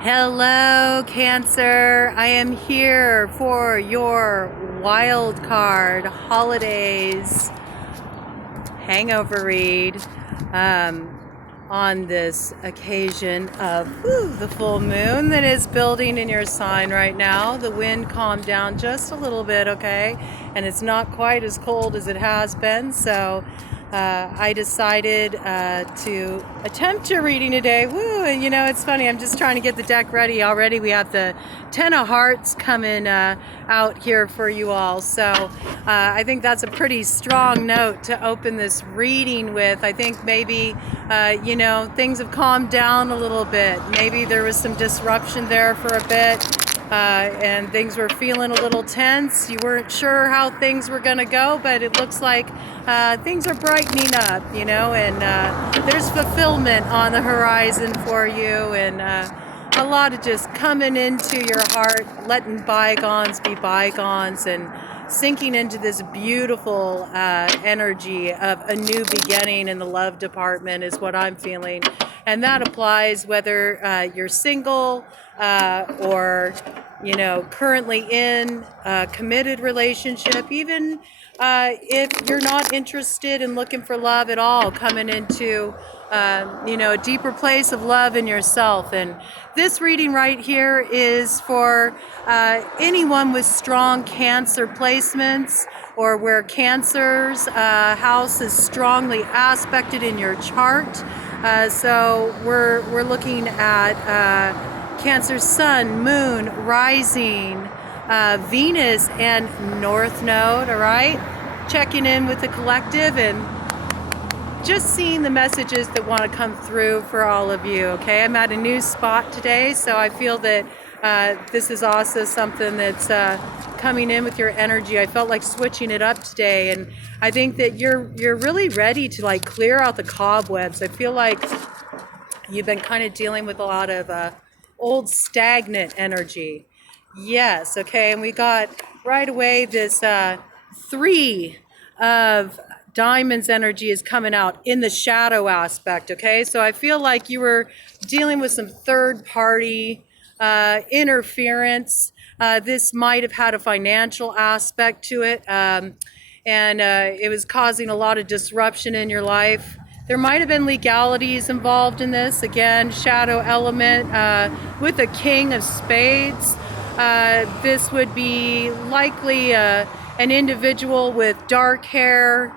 Hello, Cancer. I am here for your wild card Holidaze Hangover read on this occasion of the full moon that is building in your sign right now. The wind calmed down just a little bit, okay? And it's not quite as cold as it has been, so I decided to attempt a reading today. And it's funny, I'm just trying to get the deck ready already. We have the Ten of Hearts coming out here for you all. So I think that's a pretty strong note to open this reading with. I think maybe, things have calmed down a little bit. Maybe there was some disruption there for a bit. And things were feeling a little tense. You weren't sure how things were going to go, but it looks like things are brightening up, and there's fulfillment on the horizon for you, and a lot of just coming into your heart, letting bygones be bygones, and sinking into this beautiful energy of a new beginning in the love department is what I'm feeling. And that applies whether you're single or currently in a committed relationship, even if you're not interested in looking for love at all, coming into a deeper place of love in yourself. And this reading right here is for anyone with strong Cancer placements, or where Cancer's house is strongly aspected in your chart. So we're looking at Cancer's sun, moon, rising, Venus, and North Node, all right? Checking in with the collective and just seeing the messages that want to come through for all of you, okay? I'm at a new spot today, so I feel that this is also something that's coming in with your energy. I felt like switching it up today, and I think that you're really ready to clear out the cobwebs. I feel like you've been kind of dealing with a lot of old stagnant energy. Yes, okay, and we got right away this Three of Diamonds energy is coming out in the shadow aspect, okay? So I feel like you were dealing with some third party interference. This might have had a financial aspect to it, and it was causing a lot of disruption in your life. There might have been legalities involved in this. Again, shadow element with the King of Spades. This would be likely an individual with dark hair,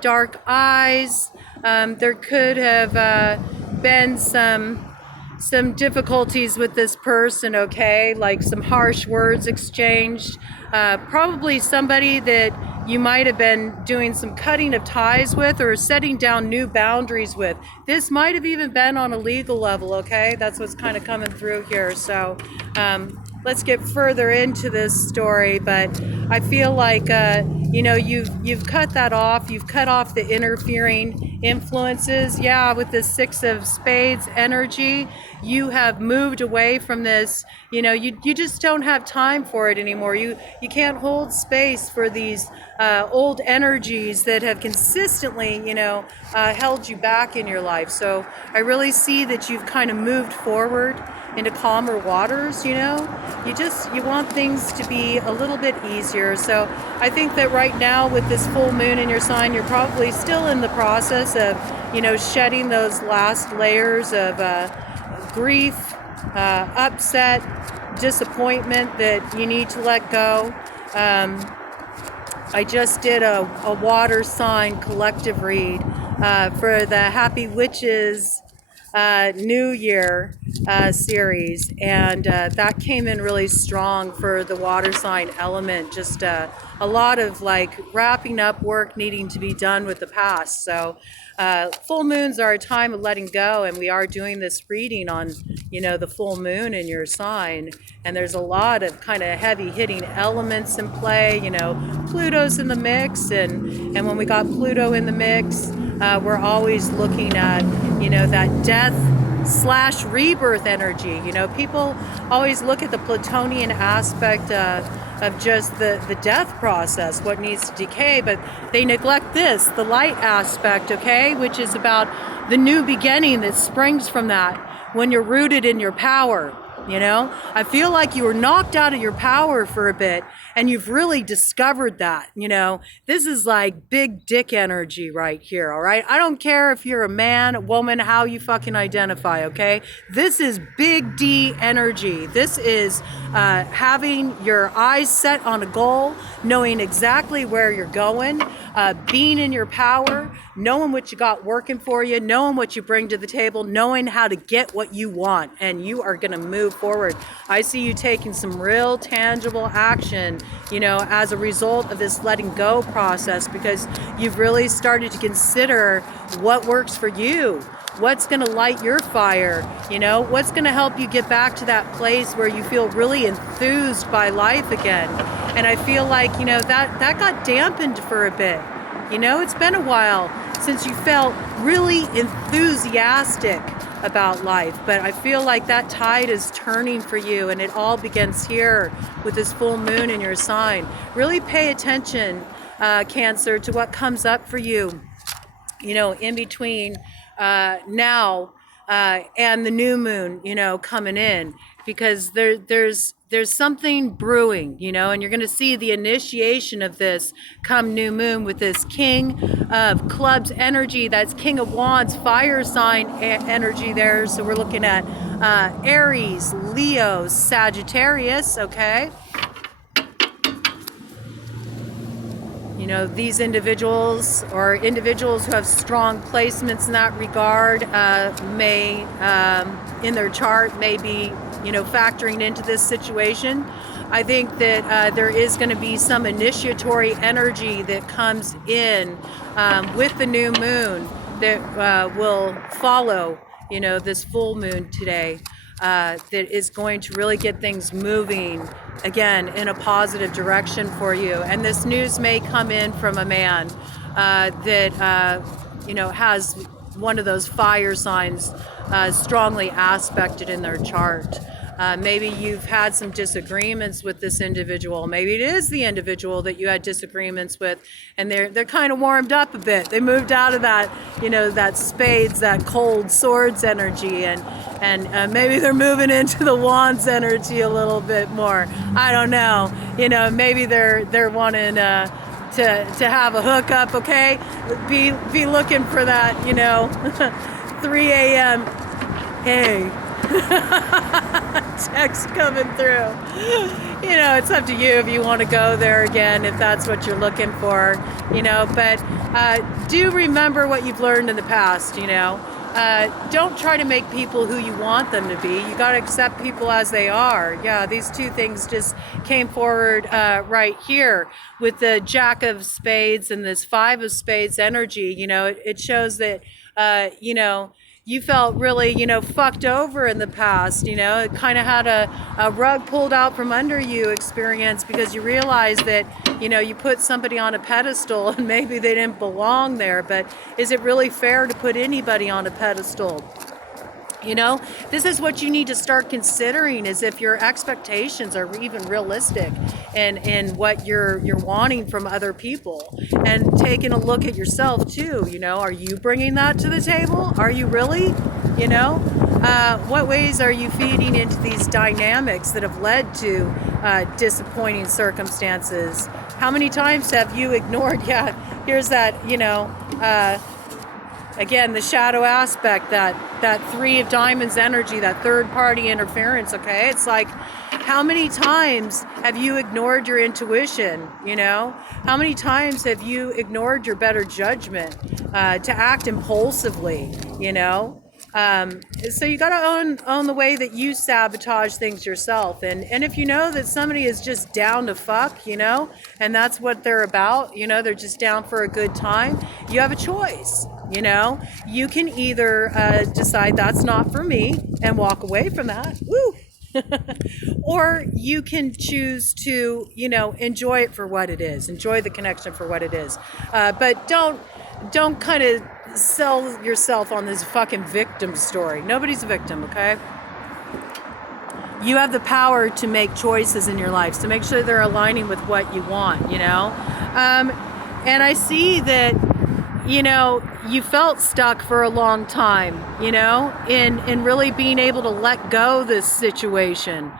dark eyes. There could have been some difficulties with this person, okay? Like some harsh words exchanged. Probably somebody that you might have been doing some cutting of ties with or setting down new boundaries with. This might have even been on a legal level, okay? That's what's kind of coming through here. So let's get further into this story, but I feel like you've cut that off. You've cut off the interfering influences. Yeah, with the Six of Spades energy, you have moved away from this. You just don't have time for it anymore. You can't hold space for these old energies that have consistently held you back in your life. So I really see that you've kind of moved forward into calmer waters. You want things to be a little bit easier. So I think that right now with this full moon in your sign, you're probably still in the process of shedding those last layers of grief, upset, disappointment that you need to let go. I just did a water sign collective read for the Happy Witches New Year series, and that came in really strong for the water sign element. Just a lot of wrapping up work needing to be done with the past. So full moons are a time of letting go, and we are doing this reading on the full moon in your sign, and there's a lot of kind of heavy hitting elements in play. Pluto's in the mix, and when we got Pluto in the mix, we're always looking at that death / rebirth energy. People always look at the Plutonian aspect of just the death process, what needs to decay, but they neglect the light aspect, okay, which is about the new beginning that springs from that when you're rooted in your power. You know, I feel like you were knocked out of your power for a bit and you've really discovered that. You know, this is like big dick energy right here. All right. I don't care if you're a man, a woman, how you fucking identify. Okay. This is big D energy. This is having your eyes set on a goal, knowing exactly where you're going, being in your power, knowing what you got working for you, knowing what you bring to the table, knowing how to get what you want, and you are going to move forward. I see you taking some real tangible action, you know, as a result of this letting go process, because you've really started to consider what works for you. What's going to light your fire? You know, what's going to help you get back to that place where you feel really enthused by life again? And I feel like, you know, that got dampened for a bit. You know, it's been a while since you felt really enthusiastic about life, but I feel like that tide is turning for you, and it all begins here with this full moon in your sign. Really pay attention, Cancer, to what comes up for you, you know, in between now and the new moon, you know, coming in, because there's something brewing, you know, and you're going to see the initiation of this come new moon with this King of Clubs energy. That's King of Wands, fire sign energy there. So we're looking at Aries, Leo, Sagittarius, okay? You know, these individuals or individuals who have strong placements in that regard may, in their chart, may be, you know, factoring into this situation. I think that there is going to be some initiatory energy that comes in with the new moon that will follow, you know, this full moon today. That is going to really get things moving again in a positive direction for you. And this news may come in from a man that you know, has one of those fire signs strongly aspected in their chart. Maybe you've had some disagreements with this individual. Maybe it is the individual that you had disagreements with, and they're kind of warmed up a bit. They moved out of that, you know, that spades, that cold swords energy, and maybe they're moving into the wands energy a little bit more. I don't know. You know, maybe they're wanting to have a hookup. Okay, be looking for that. You know, 3 a.m. Hey. Text coming through. You know, it's up to you if you want to go there again, if that's what you're looking for, you know, but do remember what you've learned in the past, you know. Don't try to make people who you want them to be. You got to accept people as they are. Yeah, these two things just came forward right here with the Jack of Spades and this Five of Spades energy. You know, it shows that, you know, you felt really, you know, fucked over in the past. You know, it kind of had a rug pulled out from under you experience, because you realized that, you know, you put somebody on a pedestal and maybe they didn't belong there. But is it really fair to put anybody on a pedestal? You know, this is what you need to start considering, is if your expectations are even realistic in what you're wanting from other people, and taking a look at yourself too. You know, are you bringing that to the table? Are you really? You know, what ways are you feeding into these dynamics that have led to disappointing circumstances? How many times have you ignored? Yeah, here's that, you know, again, the shadow aspect, that Three of Diamonds energy, that third party interference. Okay, it's like, how many times have you ignored your intuition? You know, how many times have you ignored your better judgment to act impulsively? You know, so you got to own the way that you sabotage things yourself. And if you know that somebody is just down to fuck, you know, and that's what they're about, you know, they're just down for a good time, you have a choice. You know, you can either decide that's not for me and walk away from that, woo, or you can choose to, you know, enjoy it for what it is, enjoy the connection for what it is, but don't kind of sell yourself on this fucking victim story. Nobody's a victim, okay? You have the power to make choices in your life, to make sure they're aligning with what you want, you know? And I see that you know, you felt stuck for a long time, you know, in really being able to let go this situation.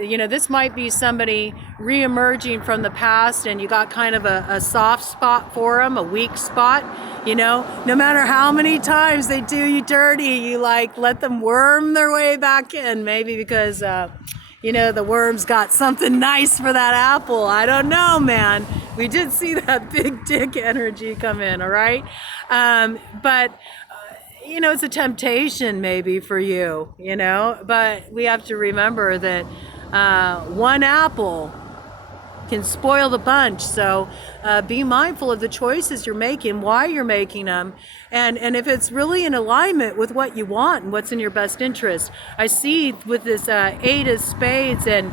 You know, this might be somebody re-emerging from the past and you got kind of a soft spot for them, a weak spot, you know, no matter how many times they do you dirty, you like let them worm their way back in, maybe because, you know, the worms got something nice for that apple. I don't know, man. We did see that big dick energy come in, all right? But you know, it's a temptation maybe for you, you know, but we have to remember that one apple can spoil the bunch. So be mindful of the choices you're making, why you're making them, and if it's really in alignment with what you want and what's in your best interest. I see with this 8 of spades and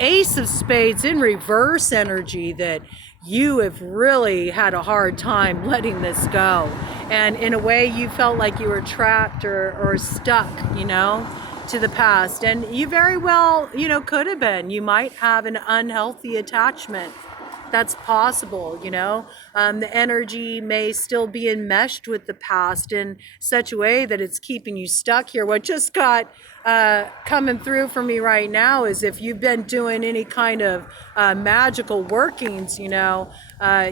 ace of spades in reverse energy that you have really had a hard time letting this go. And in a way you felt like you were trapped or stuck, you know, to the past. And you very well, you know, could have been. You might have an unhealthy attachment. That's possible, you know. The energy may still be enmeshed with the past in such a way that it's keeping you stuck here. What just got coming through for me right now is if you've been doing any kind of magical workings, you know,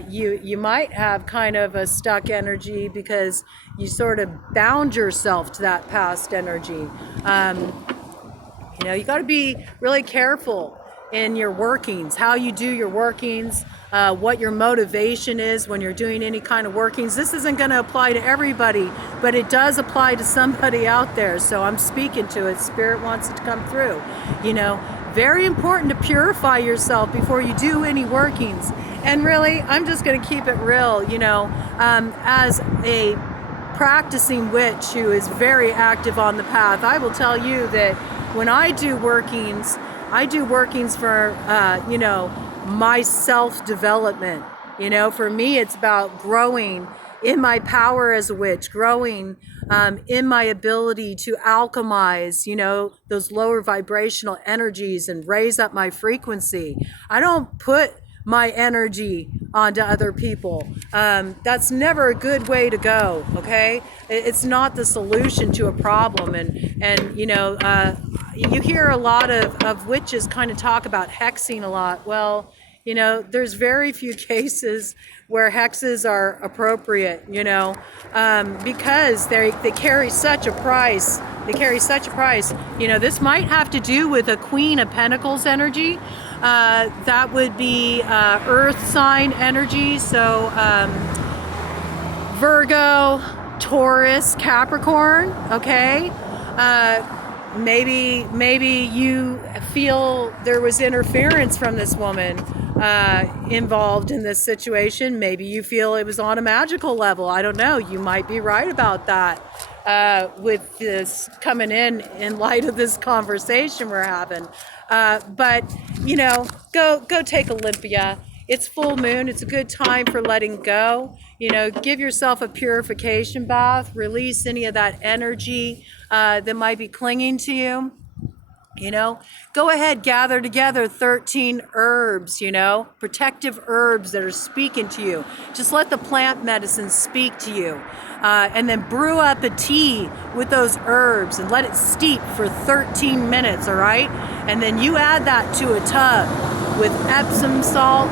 you might have kind of a stuck energy because you sort of bound yourself to that past energy. You know, you got to be really careful in your workings, how you do your workings, what your motivation is when you're doing any kind of workings. This isn't going to apply to everybody, but it does apply to somebody out there. So I'm speaking to it. Spirit wants it to come through. You know, very important to purify yourself before you do any workings. And really, I'm just going to keep it real, you know, as a practicing witch who is very active on the path, I will tell you that when I do workings for, you know, my self-development. You know, for me, it's about growing in my power as a witch, growing in my ability to alchemize, you know, those lower vibrational energies and raise up my frequency. I don't put my energy onto other people. That's never a good way to go, okay? It's not the solution to a problem. And you know, you hear a lot of witches kind of talk about hexing a lot. Well, you know, there's very few cases where hexes are appropriate, you know, because they carry such a price. They carry such a price. You know, this might have to do with a Queen of Pentacles energy. That would be earth sign energy. So Virgo, Taurus, Capricorn, okay? Maybe you feel there was interference from this woman involved in this situation. Maybe you feel it was on a magical level. I don't know. You might be right about that with this coming in light of this conversation we're having. But, you know, go take Olympia. It's full moon. It's a good time for letting go. You know, give yourself a purification bath. Release any of that energy that might be clinging to you. You know, go ahead, gather together 13 herbs, you know, protective herbs that are speaking to you. Just let the plant medicine speak to you. And then brew up a tea with those herbs and let it steep for 13 minutes, all right? And then you add that to a tub with Epsom salt,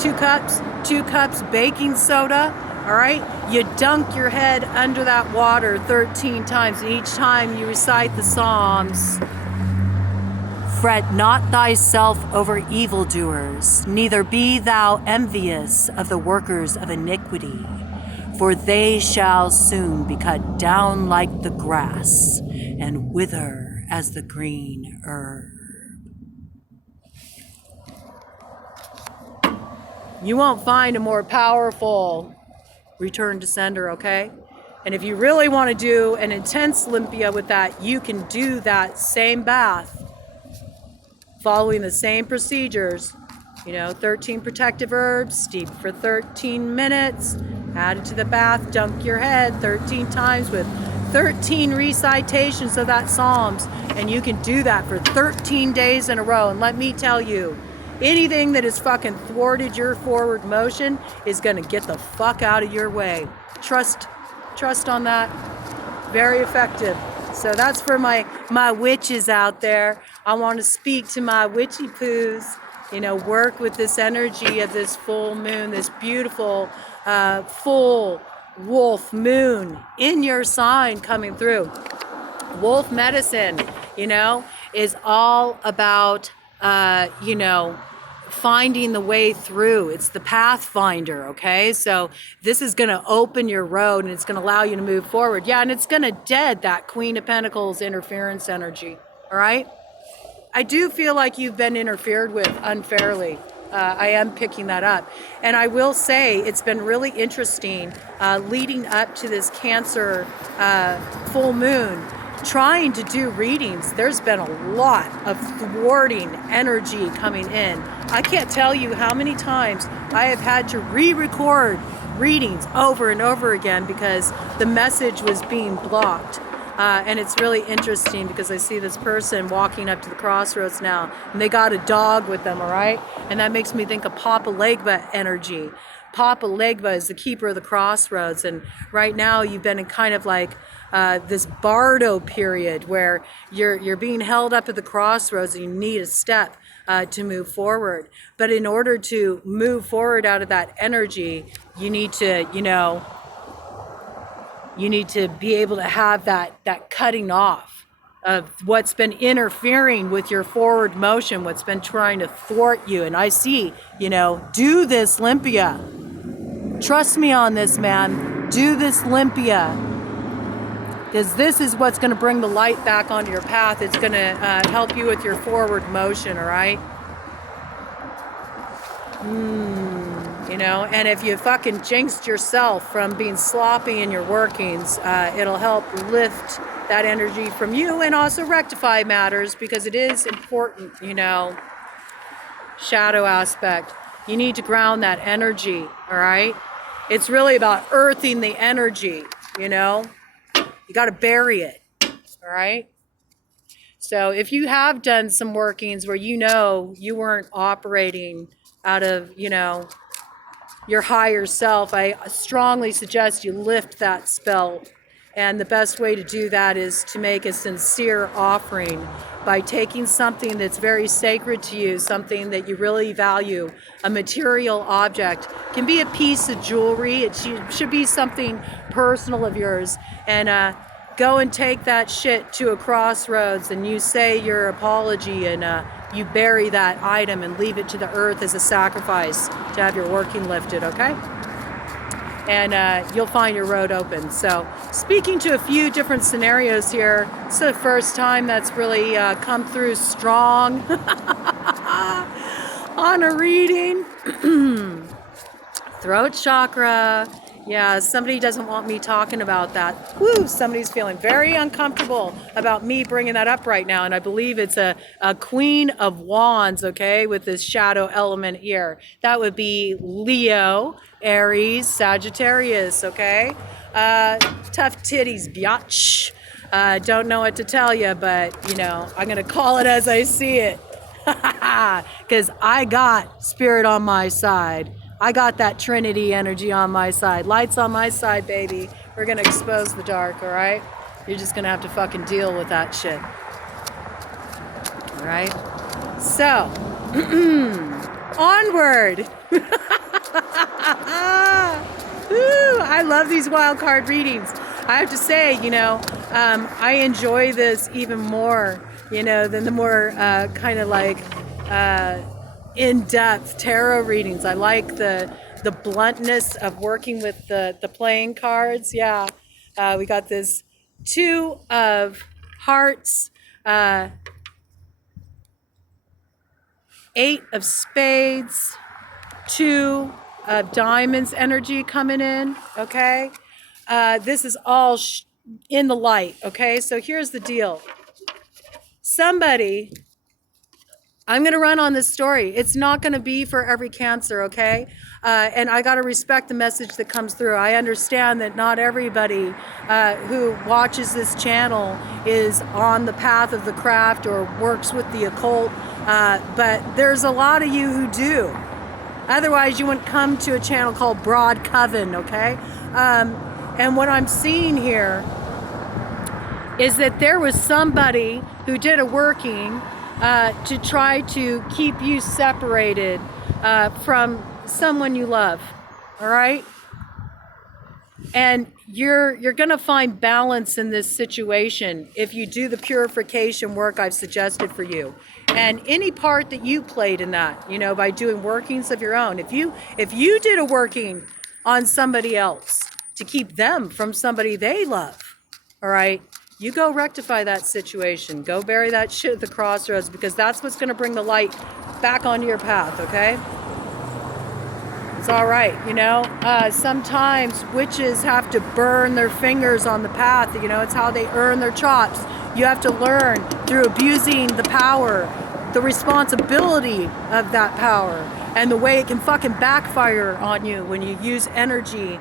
2 cups baking soda, all right? You dunk your head under that water 13 times. And each time you recite the Psalms. Fret not thyself over evildoers, neither be thou envious of the workers of iniquity, for they shall soon be cut down like the grass and wither as the green herb. You won't find a more powerful return to sender, okay? And if you really want to do an intense Olympia with that, you can do that same bath following the same procedures. You know, 13 protective herbs, steep for 13 minutes, add it to the bath, dunk your head 13 times with 13 recitations of that Psalms, and you can do that for 13 days in a row. And let me tell you, Anything that has fucking thwarted your forward motion is gonna get the fuck out of your way. Trust on that. Very effective. So that's for my witches out there. I want to speak to my witchy poos, work with this energy of this full moon, this beautiful full wolf moon in your sign coming through. Wolf medicine, is all about, finding the way through. It's the pathfinder, okay? So this is going to open your road and it's going to allow you to move forward. Yeah, and it's going to dead that Queen of Pentacles interference energy, all right? I do feel like you've been interfered with unfairly. I am picking that up. And I will say it's been really interesting leading up to this Cancer full moon, trying to do readings. There's been a lot of thwarting energy coming in. I can't tell you how many times I have had to re-record readings over and over again because the message was being blocked. And it's really interesting because I see this person walking up to the crossroads now, and they got a dog with them, all right? And that makes me think of Papa Legba energy. Papa Legba is the keeper of the crossroads, and right now you've been in kind of like this bardo period where you're being held up at the crossroads and you need a step to move forward. But in order to move forward out of that energy, you need to, you need to be able to have that cutting off of what's been interfering with your forward motion, what's been trying to thwart you. And I see, do this, Olympia. Trust me on this, man. Do this, Olympia. Because this is what's going to bring the light back onto your path. It's going to help you with your forward motion, all right? And if you fucking jinxed yourself from being sloppy in your workings, it'll help lift that energy from you and also rectify matters because it is important, shadow aspect. You need to ground that energy, all right? It's really about earthing the energy, you got to bury it, all right? So if you have done some workings where you weren't operating out of, your higher self, I strongly suggest you lift that spell. And the best way to do that is to make a sincere offering by taking something that's very sacred to you, something that you really value, a material object. It can be a piece of jewelry. It should be something personal of yours. And go and take that shit to a crossroads and you say your apology and you bury that item and leave it to the earth as a sacrifice to have your working lifted, okay? And you'll find your road open. So speaking to a few different scenarios here, it's the first time that's really come through strong on a reading. Throat chakra. Yeah, somebody doesn't want me talking about that. Woo, somebody's feeling very uncomfortable about me bringing that up right now. And I believe it's a Queen of Wands, okay, with this shadow element here. That would be Leo, Aries, Sagittarius, okay? Tough titties, biatch. Don't know what to tell you, but, I'm going to call it as I see it. Because I got spirit on my side. I got that Trinity energy on my side. Lights on my side, baby. We're going to expose the dark, all right? You're just going to have to fucking deal with that shit. All right? So, onward. Ooh, I love these wild card readings. I have to say, I enjoy this even more, than the more kind of like in-depth tarot readings. I like the bluntness of working with the playing cards. Yeah, we got this 2 of Hearts, 8 of Spades, 2 of Diamonds energy coming in, okay? This is all in the light, okay? So here's the deal. Somebody I'm going to run on this story. It's not going to be for every cancer, okay? And I got to respect the message that comes through. I understand that not everybody who watches this channel is on the path of the craft or works with the occult, but there's a lot of you who do. Otherwise, you wouldn't come to a channel called BroadCoven, okay? And what I'm seeing here is that there was somebody who did a working to try to keep you separated from someone you love, all right? And you're gonna find balance in this situation if you do the purification work I've suggested for you. And any part that you played in that, you know, by doing workings of your own. If you did a working on somebody else to keep them from somebody they love, all right? You go rectify that situation. Go bury that shit at the crossroads, because that's what's going to bring the light back onto your path, okay? It's all right, you know? Sometimes witches have to burn their fingers on the path. You know, it's how they earn their chops. You have to learn through abusing the power, the responsibility of that power, and the way it can fucking backfire on you when you use energy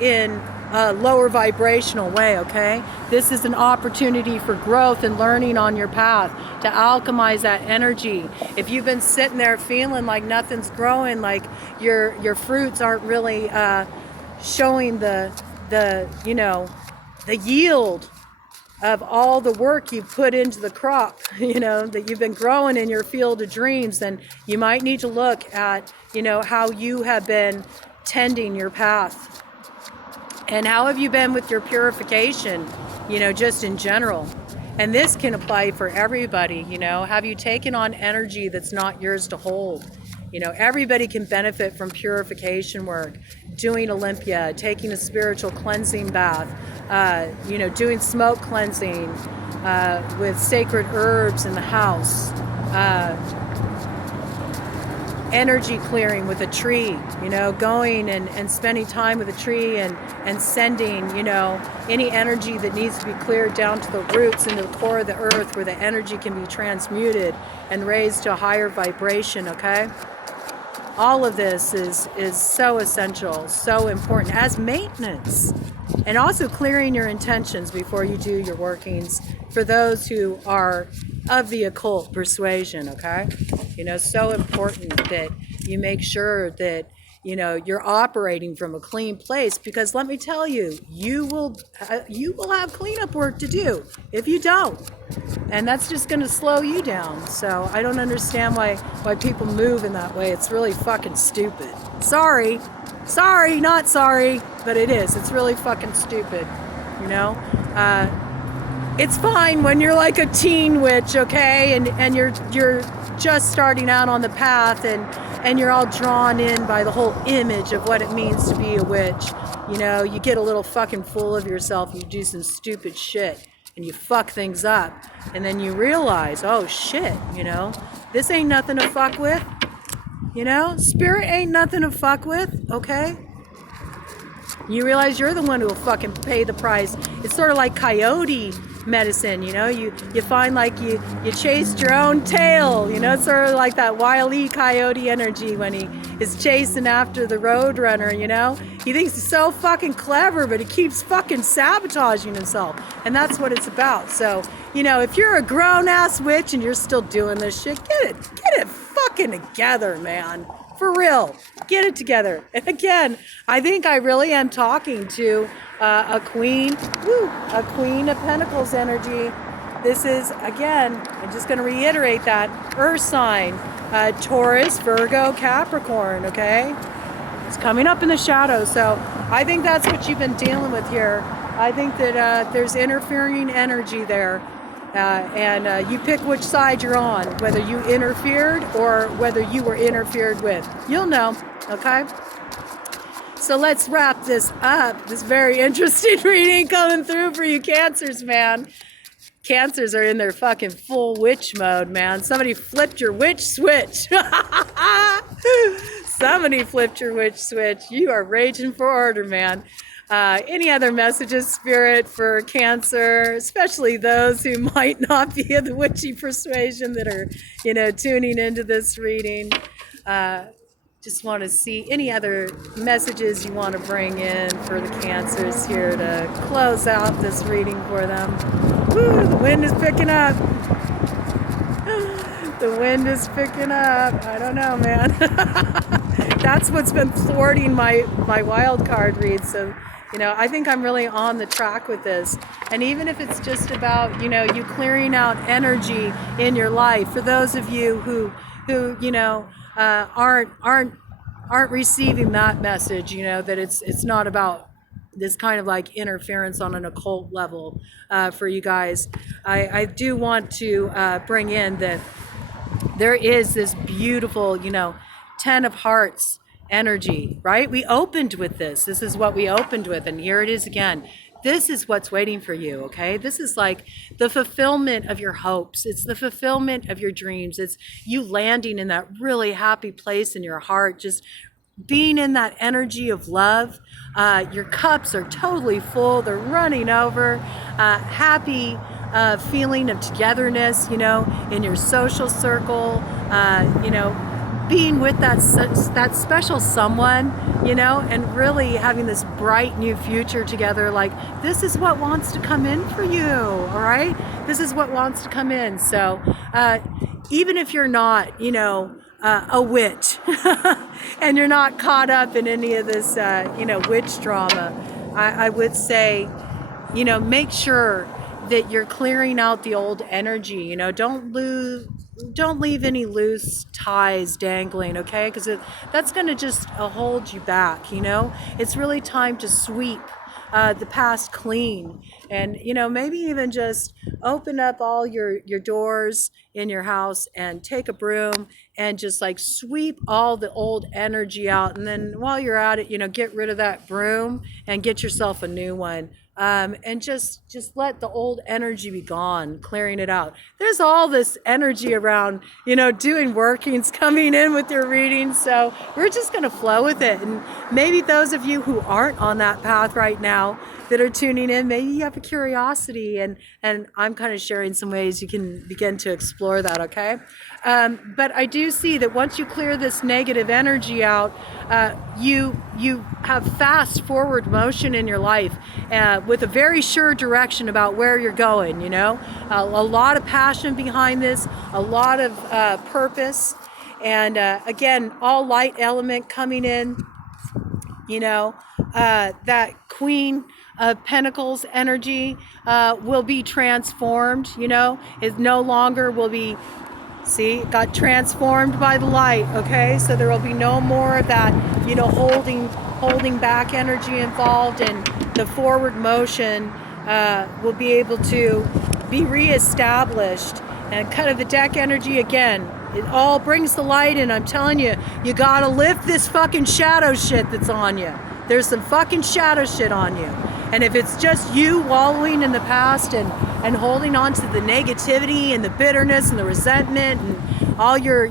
in a lower vibrational way, okay? This is an opportunity for growth and learning on your path to alchemize that energy. If you've been sitting there feeling like nothing's growing, like your fruits aren't really showing the you know, the yield of all the work you put into the crop, you know, that you've been growing in your field of dreams, then you might need to look at, you know, how you have been tending your path. And how have you been with your purification, you know, just in general? And this can apply for everybody, you know. Have you taken on energy that's not yours to hold? You know, everybody can benefit from purification work, doing Olympia, taking a spiritual cleansing bath, you know, doing smoke cleansing with sacred herbs in the house, energy clearing with a tree, you know, going and spending time with a tree and sending, you know, any energy that needs to be cleared down to the roots and the core of the earth, where the energy can be transmuted and raised to a higher vibration, okay? All of this is so essential, so important as maintenance. And also clearing your intentions before you do your workings for those who are of the occult persuasion, okay? You know, so important that you make sure that, you know, you're operating from a clean place, because let me tell you, you will have cleanup work to do if you don't. And that's just going to slow you down. So I don't understand why people move in that way. It's really fucking stupid. Sorry, not sorry, but it is. It's really fucking stupid, you know? It's fine when you're like a teen witch, okay? And you're just starting out on the path and you're all drawn in by the whole image of what it means to be a witch. You know, you get a little fucking full of yourself, you do some stupid shit and you fuck things up. And then you realize, oh shit, you know, this ain't nothing to fuck with. You know, spirit ain't nothing to fuck with, okay? You realize you're the one who will fucking pay the price. It's sort of like coyote medicine, you know, you find like you chased your own tail, you know, it's sort of like that Wile E. Coyote energy when he is chasing after the road runner, you know, he thinks he's so fucking clever, but he keeps fucking sabotaging himself, and that's what it's about. So, you know, if you're a grown-ass witch and you're still doing this shit, get it fucking together, man. For real, get it together. And again, I think I really am talking to a queen of pentacles energy. This is, again, I'm just going to reiterate that, earth sign, Taurus, Virgo, Capricorn, okay? It's coming up in the shadow. So I think that's what you've been dealing with here. I think that there's interfering energy there. And you pick which side you're on, whether you interfered or whether you were interfered with. You'll know, okay? So let's wrap this up. This very interesting reading coming through for you Cancers, man. Cancers are in their fucking full witch mode, man. Somebody flipped your witch switch. Somebody flipped your witch switch. You are raging for order, man. Any other messages, Spirit, for Cancer, especially those who might not be of the witchy persuasion that are, tuning into this reading. Just want to see any other messages you want to bring in for the Cancers here to close out this reading for them. Woo, the wind is picking up. The wind is picking up. I don't know, man. That's what's been thwarting my wild card read. So, I think I'm really on the track with this. And even if it's just about, you clearing out energy in your life, for those of you who aren't receiving that message, that it's not about this kind of like interference on an occult level for you guys. I do want to bring in that there is this beautiful, 10 of hearts energy, right? We opened with this. This is what we opened with. And here it is again. This is what's waiting for you, okay? This is like the fulfillment of your hopes. It's the fulfillment of your dreams. It's you landing in that really happy place in your heart, just being in that energy of love. Your cups are totally full. They're running over. Happy feeling of togetherness, in your social circle, being with that special someone, and really having this bright new future together. Like, this is what wants to come in for you, all right? This is what wants to come in. So even if you're not, a witch and you're not caught up in any of this, witch drama, I would say, make sure that you're clearing out the old energy. Don't leave any loose ties dangling, okay? Because that's going to just hold you back. It's really time to sweep the past clean, and maybe even just open up all your doors in your house and take a broom and just like sweep all the old energy out. And then while you're at it, get rid of that broom and get yourself a new one. And just let the old energy be gone, clearing it out. There's all this energy around, doing workings, coming in with your readings. So we're just going to flow with it. And maybe those of you who aren't on that path right now that are tuning in, maybe you have a curiosity, and I'm kind of sharing some ways you can begin to explore that, okay? But I do see that once you clear this negative energy out, you have fast forward motion in your life with a very sure direction about where you're going, a lot of passion behind this, a lot of purpose, and again, all light element coming in, that Queen of Pentacles energy will be transformed, it no longer will be. See, it got transformed by the light, okay? So there will be no more of that, holding back energy involved, and the forward motion will be able to be reestablished. And kind of the deck energy again, it all brings the light in. I'm telling you, you gotta lift this fucking shadow shit that's on you. There's some fucking shadow shit on you. And if it's just you wallowing in the past and holding on to the negativity and the bitterness and the resentment and all your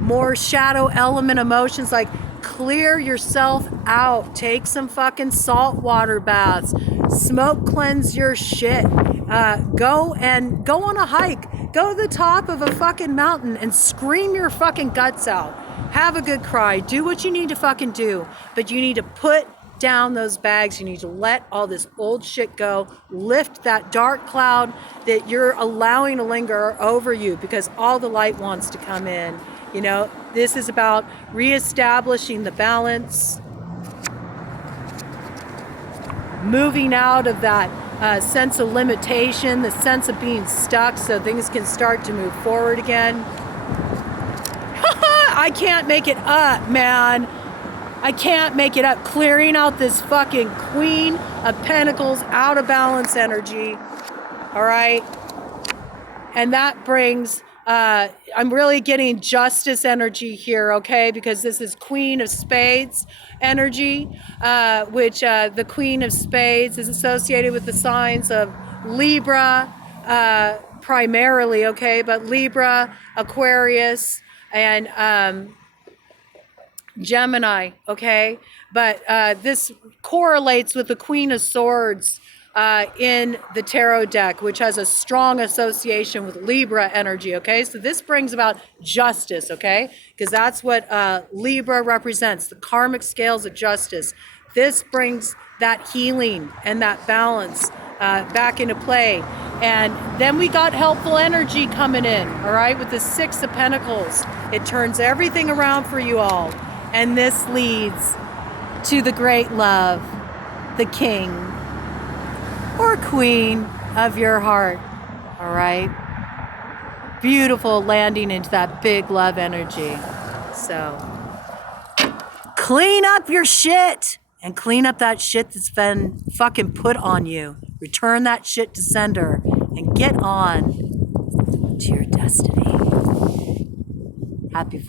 more shadow element emotions, like, clear yourself out. Take some fucking salt water baths. Smoke cleanse your shit. Go on a hike. Go to the top of a fucking mountain and scream your fucking guts out. Have a good cry. Do what you need to fucking do. But you need to put down those bags. You need to let all this old shit go. Lift that dark cloud that you're allowing to linger over you, because all the light wants to come in. This is about reestablishing the balance, moving out of that sense of limitation, the sense of being stuck, so things can start to move forward again. I can't make it up, man. I can't make it up. Clearing out this fucking Queen of Pentacles out of balance energy. All right. And that brings, I'm really getting justice energy here, okay? Because this is Queen of Spades energy, which the Queen of Spades is associated with the signs of Libra, primarily, okay? But Libra, Aquarius, and Gemini, okay? But this correlates with the Queen of Swords in the tarot deck, which has a strong association with Libra energy, okay? So this brings about justice, okay? Because that's what Libra represents, the karmic scales of justice. This brings that healing and that balance back into play. And then we got helpful energy coming in, all right, with the Six of Pentacles. It turns everything around for you all. And this leads to the great love, the king or queen of your heart, all right? Beautiful landing into that big love energy. So clean up your shit and clean up that shit that's been fucking put on you. Return that shit to sender and get on to your destiny. Happy